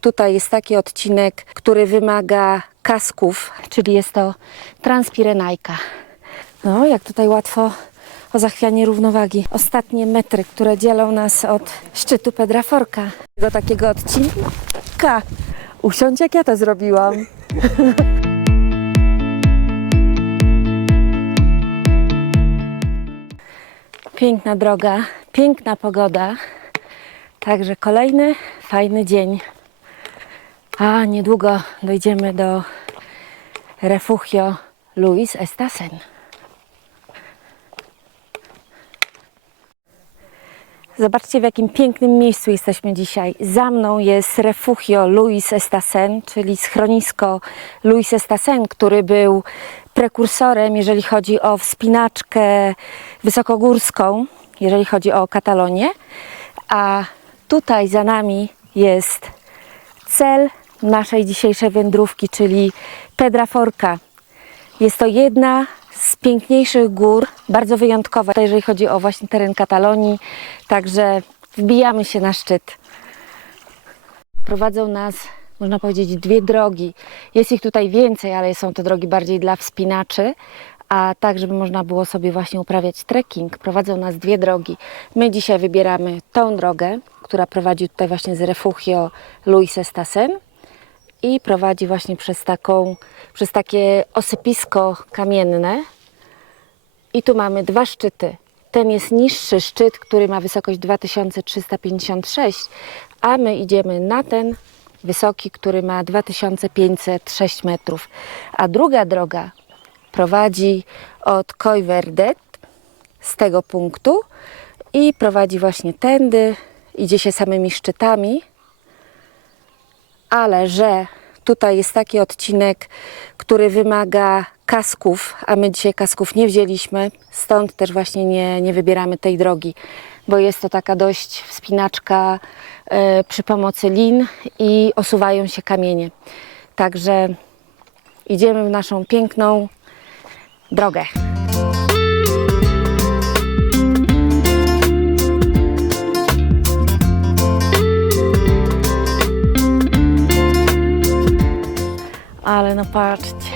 Tutaj jest taki odcinek, który wymaga kasków, czyli jest to Transpirenajka. No, jak tutaj łatwo o zachwianie równowagi. Ostatnie metry, które dzielą nas od szczytu Pedraforka. Do takiego odcinka. Usiądź jak ja to zrobiłam. Piękna droga, piękna pogoda. Także kolejny fajny dzień. A niedługo dojdziemy do Refugio Luis Estasen. Zobaczcie, w jakim pięknym miejscu jesteśmy dzisiaj. Za mną jest Refugio Luis Estasen, czyli schronisko Luis Estasen, który był prekursorem, jeżeli chodzi o wspinaczkę wysokogórską, jeżeli chodzi o Katalonię. A tutaj za nami jest cel naszej dzisiejszej wędrówki, czyli Pedraforca. Jest to jedna z piękniejszych gór, bardzo wyjątkowa, jeżeli chodzi o właśnie teren Katalonii. Także wbijamy się na szczyt. Prowadzą nas, można powiedzieć, dwie drogi. Jest ich tutaj więcej, ale są to drogi bardziej dla wspinaczy, a tak, żeby można było sobie właśnie uprawiać trekking. Prowadzą nas dwie drogi. My dzisiaj wybieramy tą drogę, która prowadzi tutaj właśnie z Refugio Luis Estasen i prowadzi właśnie przez, taką, przez takie osypisko kamienne. I tu mamy dwa szczyty. Ten jest niższy szczyt, który ma wysokość 2356, a my idziemy na ten wysoki, który ma 2506 metrów. A druga droga prowadzi od Coiverdet z tego punktu i prowadzi właśnie tędy, idzie się samymi szczytami ale że tutaj jest taki odcinek, który wymaga kasków, a my dzisiaj kasków nie wzięliśmy, stąd też właśnie nie, nie wybieramy tej drogi, bo jest to taka dość wspinaczka e, przy pomocy lin i osuwają się kamienie. Także idziemy w naszą piękną drogę. Ale no patrzcie.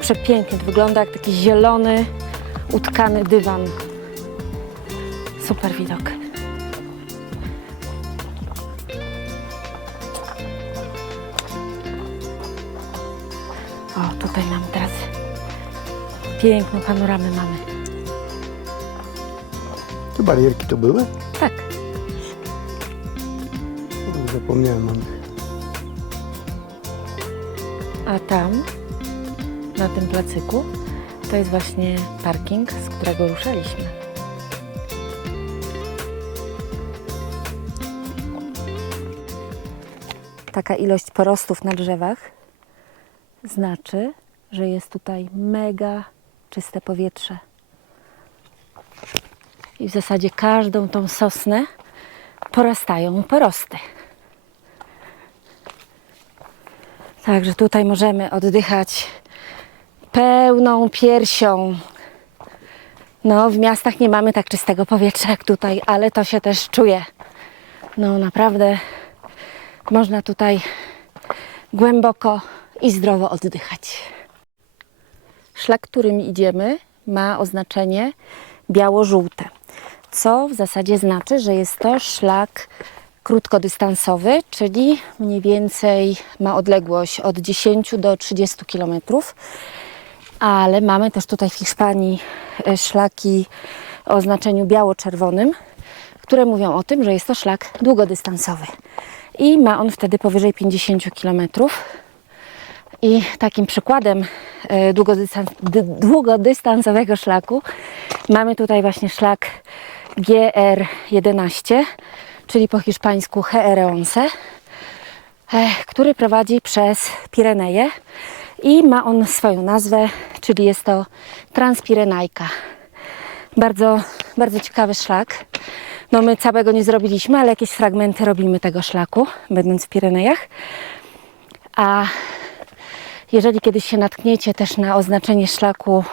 Przepięknie to wygląda jak taki zielony, utkany dywan. Super widok. O, tutaj mamy teraz piękną panoramę mamy. Te barierki to były? Tak, Zapomniałem o nich. A tam, na tym placyku, to jest właśnie parking, z którego ruszaliśmy. Taka ilość porostów na drzewach znaczy, że jest tutaj mega czyste powietrze. I w zasadzie każdą tą sosnę porastają porosty. Także tutaj możemy oddychać pełną piersią. No, w miastach nie mamy tak czystego powietrza jak tutaj, ale to się też czuje. No, naprawdę można tutaj głęboko i zdrowo oddychać. Szlak, którym idziemy, ma oznaczenie biało-żółte, co w zasadzie znaczy, że jest to szlak krótkodystansowy, czyli mniej więcej ma odległość od 10 do 30 km. Ale mamy też tutaj w Hiszpanii e, szlaki o oznaczeniu biało-czerwonym, które mówią o tym, że jest to szlak długodystansowy. I ma on wtedy powyżej 50 km. I takim przykładem e, długodystans- dy- długodystansowego szlaku mamy tutaj właśnie szlak GR11, czyli po hiszpańsku GR11, e, który prowadzi przez Pireneje i ma on swoją nazwę, czyli jest to Transpirenajka. Bardzo, bardzo ciekawy szlak. No my całego nie zrobiliśmy, ale jakieś fragmenty robimy tego szlaku, będąc w Pirenejach. A jeżeli kiedyś się natkniecie też na oznaczenie szlaku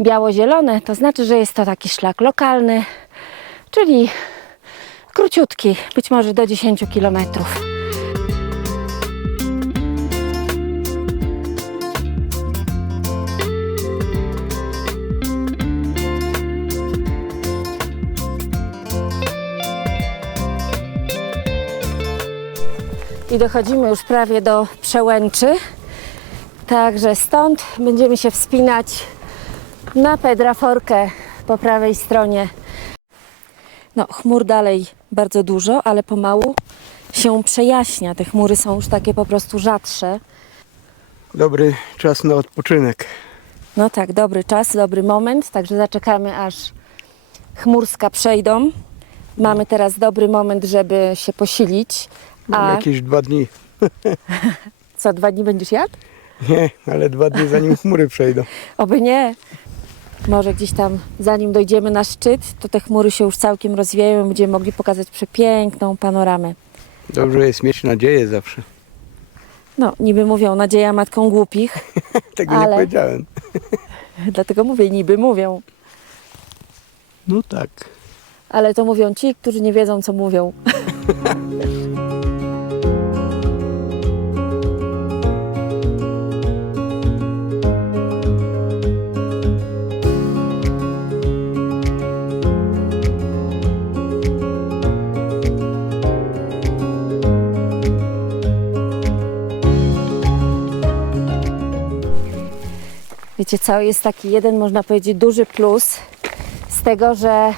biało-zielone, to znaczy, że jest to taki szlak lokalny, czyli króciutki, być może do 10 kilometrów. I dochodzimy już prawie do przełęczy. Także stąd będziemy się wspinać na Pedraforkę po prawej stronie. No, chmur dalej bardzo dużo, ale pomału się przejaśnia. Te chmury są już takie po prostu rzadsze. Dobry czas na odpoczynek. No tak, dobry czas, dobry moment, także zaczekamy aż chmurska przejdą. Mamy teraz dobry moment, żeby się posilić. Mam jakieś dwa dni. co, dwa dni będziesz jadł? Nie, ale dwa dni zanim chmury przejdą. Oby nie. Może gdzieś tam, zanim dojdziemy na szczyt, to te chmury się już całkiem rozwieją będziemy mogli pokazać przepiękną panoramę. Dobrze jest mieć nadzieję zawsze. No, niby mówią, nadzieja matką głupich, Tego nie Ale- powiedziałem. dlatego mówię, niby mówią. No tak. Ale to mówią ci, którzy nie wiedzą, co mówią. Wiecie co, jest taki jeden, można powiedzieć, duży plus z tego, że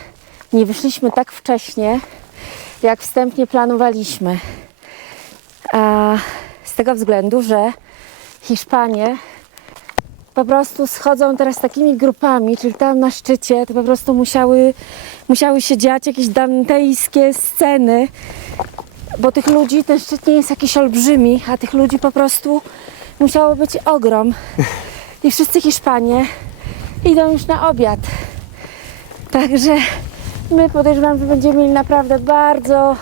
nie wyszliśmy tak wcześnie, jak wstępnie planowaliśmy. A z tego względu, że Hiszpanie po prostu schodzą teraz takimi grupami, czyli tam na szczycie, to po prostu musiały, musiały się dziać jakieś dantejskie sceny, bo tych ludzi, ten szczyt nie jest jakiś olbrzymi, a tych ludzi po prostu musiało być ogrom. I wszyscy Hiszpanie idą już na obiad. Także my podejrzewam, że będziemy mieli naprawdę bardzo,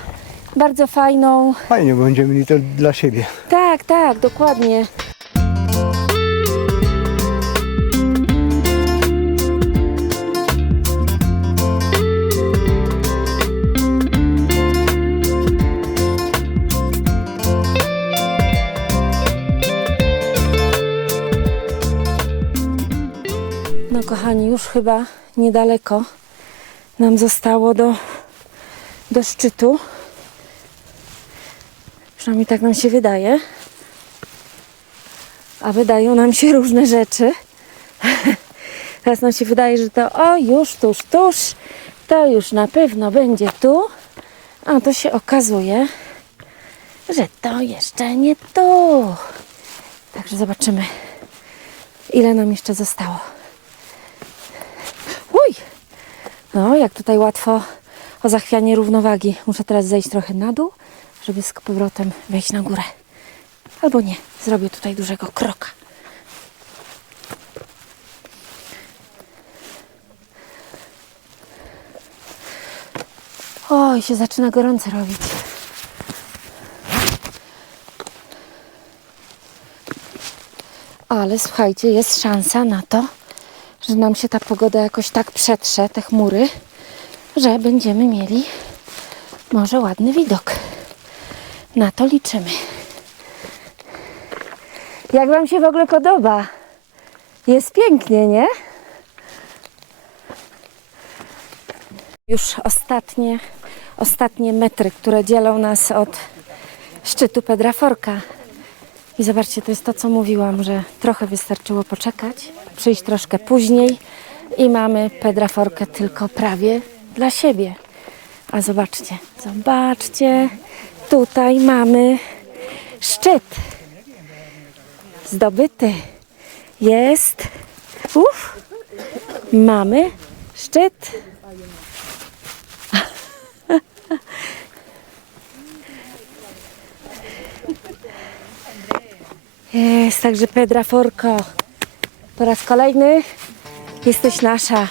bardzo fajną. Fajnie, bo będziemy mieli to dla siebie. Tak, tak, dokładnie. Chyba niedaleko nam zostało do, do szczytu. Przynajmniej tak nam się wydaje. A wydają nam się różne rzeczy. Teraz nam się wydaje, że to o, już tuż, tuż, to już na pewno będzie tu. A to się okazuje, że to jeszcze nie tu. Także zobaczymy, ile nam jeszcze zostało. No, jak tutaj łatwo o zachwianie równowagi. Muszę teraz zejść trochę na dół, żeby z powrotem wejść na górę. Albo nie, zrobię tutaj dużego kroka. Oj, się zaczyna gorąco robić. Ale słuchajcie, jest szansa na to, że nam się ta pogoda jakoś tak przetrze, te chmury, że będziemy mieli może ładny widok. Na to liczymy. Jak Wam się w ogóle podoba? Jest pięknie, nie? Już ostatnie, ostatnie metry, które dzielą nas od szczytu Pedraforka. I zobaczcie, to jest to, co mówiłam, że trochę wystarczyło poczekać, przyjść troszkę później i mamy Pedraforkę tylko prawie dla siebie. A zobaczcie, zobaczcie, tutaj mamy szczyt zdobyty. Jest, uff, mamy szczyt. Jest, także Pedra Forko. Po raz kolejny jesteś nasza.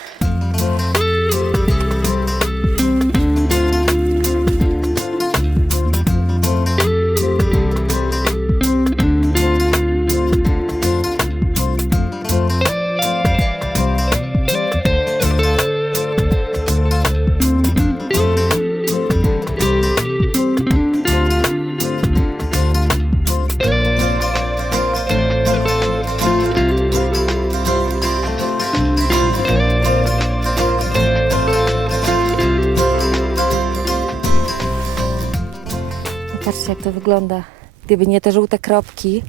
Jak to wygląda. Gdyby nie te żółte kropki,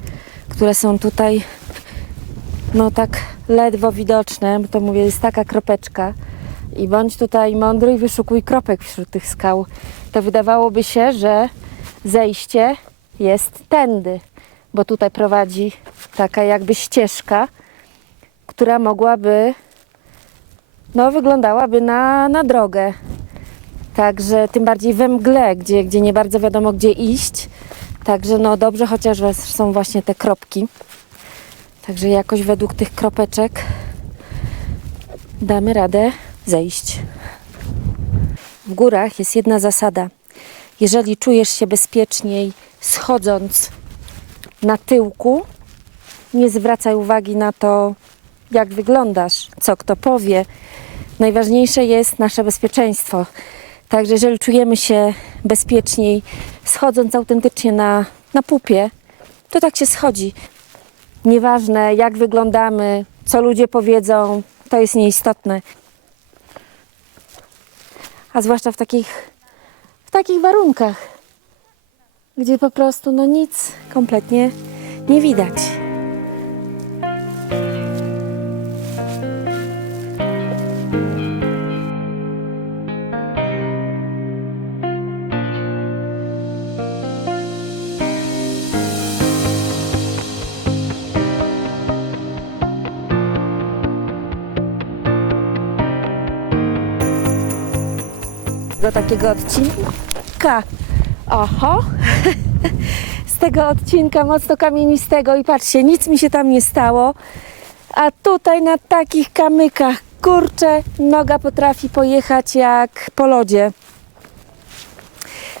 które są tutaj, no tak ledwo widoczne, to mówię, jest taka kropeczka. I bądź tutaj mądry i wyszukuj kropek wśród tych skał. To wydawałoby się, że zejście jest tędy, bo tutaj prowadzi taka jakby ścieżka, która mogłaby, no wyglądałaby na, na drogę. Także tym bardziej we mgle, gdzie, gdzie nie bardzo wiadomo gdzie iść. Także no dobrze, chociaż są właśnie te kropki. Także jakoś według tych kropeczek damy radę zejść. W górach jest jedna zasada. Jeżeli czujesz się bezpieczniej schodząc na tyłku, nie zwracaj uwagi na to, jak wyglądasz, co kto powie. Najważniejsze jest nasze bezpieczeństwo. Także jeżeli czujemy się bezpieczniej schodząc autentycznie na, na pupie, to tak się schodzi. Nieważne jak wyglądamy, co ludzie powiedzą, to jest nieistotne. A zwłaszcza w takich, w takich warunkach, gdzie po prostu no nic kompletnie nie widać. Do takiego odcinka. Oho! Z tego odcinka mocno kamienistego i patrzcie, nic mi się tam nie stało. A tutaj na takich kamykach, kurczę, noga potrafi pojechać jak po lodzie.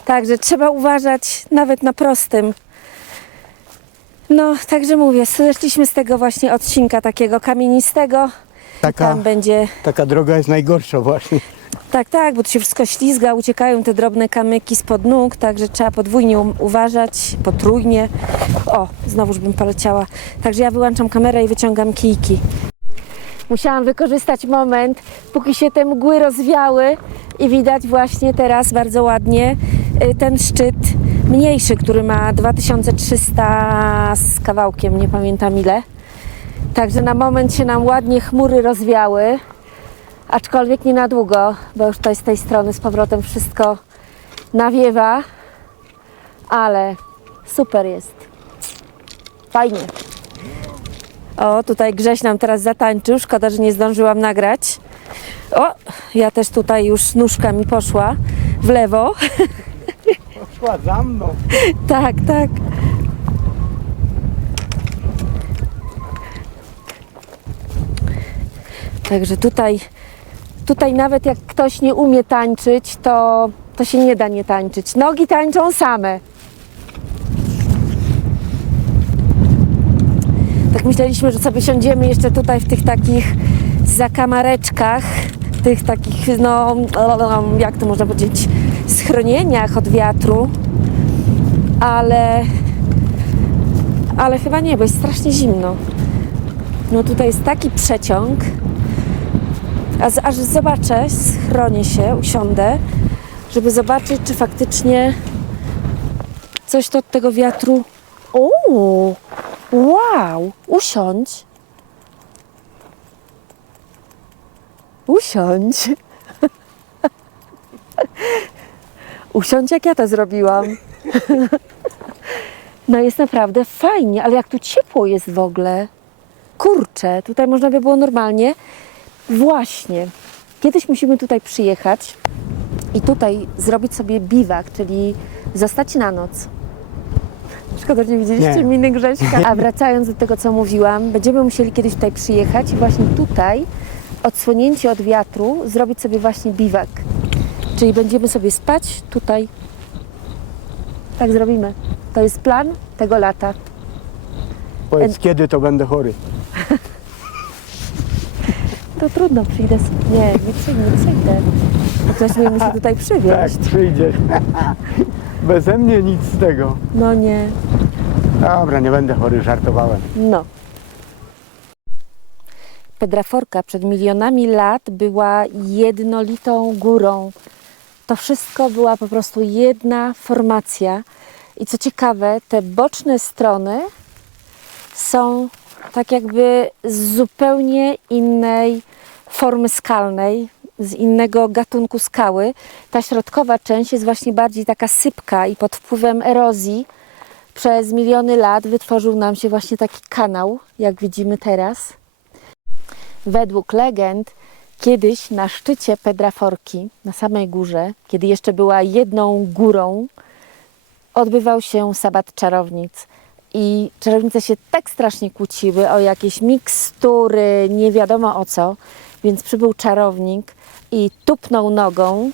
Także trzeba uważać nawet na prostym. No, także mówię, zeszliśmy z tego właśnie odcinka takiego kamienistego. Taka, Tam będzie taka droga jest najgorsza właśnie. Tak, tak, bo tu się wszystko ślizga, uciekają te drobne kamyki spod nóg, także trzeba podwójnie um- uważać, potrójnie. O, znowuż bym poleciała. Także ja wyłączam kamerę i wyciągam kijki. Musiałam wykorzystać moment, póki się te mgły rozwiały i widać właśnie teraz bardzo ładnie y, ten szczyt mniejszy, który ma 2300 z kawałkiem, nie pamiętam ile. Także na moment się nam ładnie chmury rozwiały. Aczkolwiek nie na długo, bo już tutaj z tej strony z powrotem wszystko nawiewa, ale super jest. Fajnie. O, tutaj Grześ nam teraz zatańczył, szkoda, że nie zdążyłam nagrać. O, ja też tutaj już nóżka mi poszła w lewo. Szła za mną. tak, tak. Także tutaj, tutaj nawet jak ktoś nie umie tańczyć, to, to się nie da nie tańczyć. Nogi tańczą same. Tak myśleliśmy, że sobie siądziemy jeszcze tutaj w tych takich zakamareczkach, tych takich, no, jak to można powiedzieć, schronieniach od wiatru, ale, ale chyba nie, bo jest strasznie zimno. No tutaj jest taki przeciąg, aż zobaczę, schronię się, usiądę, żeby zobaczyć, czy faktycznie coś to od tego wiatru. O, wow, usiądź. Usiądź. Usiądź, jak ja to zrobiłam. No jest naprawdę fajnie, ale jak tu ciepło jest w ogóle. Kurczę, tutaj można by było normalnie. Właśnie. Kiedyś musimy tutaj przyjechać i tutaj zrobić sobie biwak, czyli zostać na noc. Szkoda, że nie widzieliście Nie. miny Grześka. A wracając do tego, co mówiłam, będziemy musieli kiedyś tutaj przyjechać i właśnie tutaj, odsłonięci od wiatru, zrobić sobie właśnie biwak. Czyli będziemy sobie spać tutaj. Tak zrobimy. To jest plan tego lata. Powiedz, kiedy to będę chory. To trudno, przyjdę. s- Nie, nie przyjdę, nie przyjdę. Bo Ktoś mnie musi tutaj Tak, przywieźć. przyjdziesz. Beze mnie nic z tego. No nie. Dobra, nie będę chory, żartowałem. No. Pedraforka przed milionami lat była jednolitą górą. To wszystko była po prostu jedna formacja. I co ciekawe, te boczne strony są tak jakby z zupełnie innej formy skalnej, z innego gatunku skały. Ta środkowa część jest właśnie bardziej taka sypka i pod wpływem erozji przez miliony lat wytworzył nam się właśnie taki kanał, jak widzimy teraz. Według legend, kiedyś na szczycie Pedraforki, na samej górze, kiedy jeszcze była jedną górą, odbywał się sabat czarownic. I czarownice się tak strasznie kłóciły o jakieś mikstury, nie wiadomo o co, więc przybył czarownik i tupnął nogą,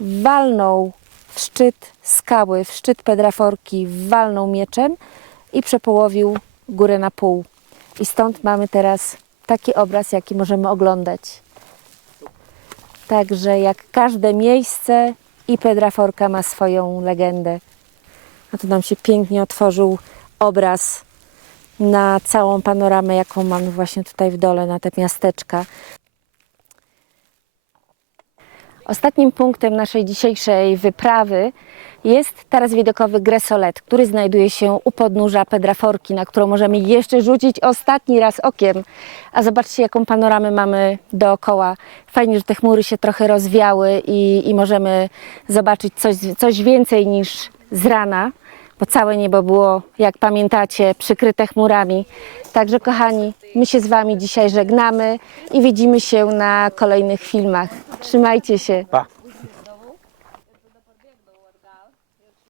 walnął w szczyt skały, w szczyt Pedraforki, walnął mieczem i przepołowił górę na pół. I stąd mamy teraz taki obraz, jaki możemy oglądać. Także jak każde miejsce i Pedraforka ma swoją legendę. A tu nam się pięknie otworzył obraz na całą panoramę, jaką mamy właśnie tutaj w dole, na te miasteczka. Ostatnim punktem naszej dzisiejszej wyprawy jest taras widokowy Gresolet, który znajduje się u podnóża Pedraforki, na którą możemy jeszcze rzucić ostatni raz okiem. A zobaczcie, jaką panoramę mamy dookoła. Fajnie, że te chmury się trochę rozwiały i, i możemy zobaczyć coś, coś więcej niż z rana, bo całe niebo było, jak pamiętacie, przykryte chmurami. Także, kochani, my się z Wami dzisiaj żegnamy i widzimy się na kolejnych filmach. Trzymajcie się. Pa.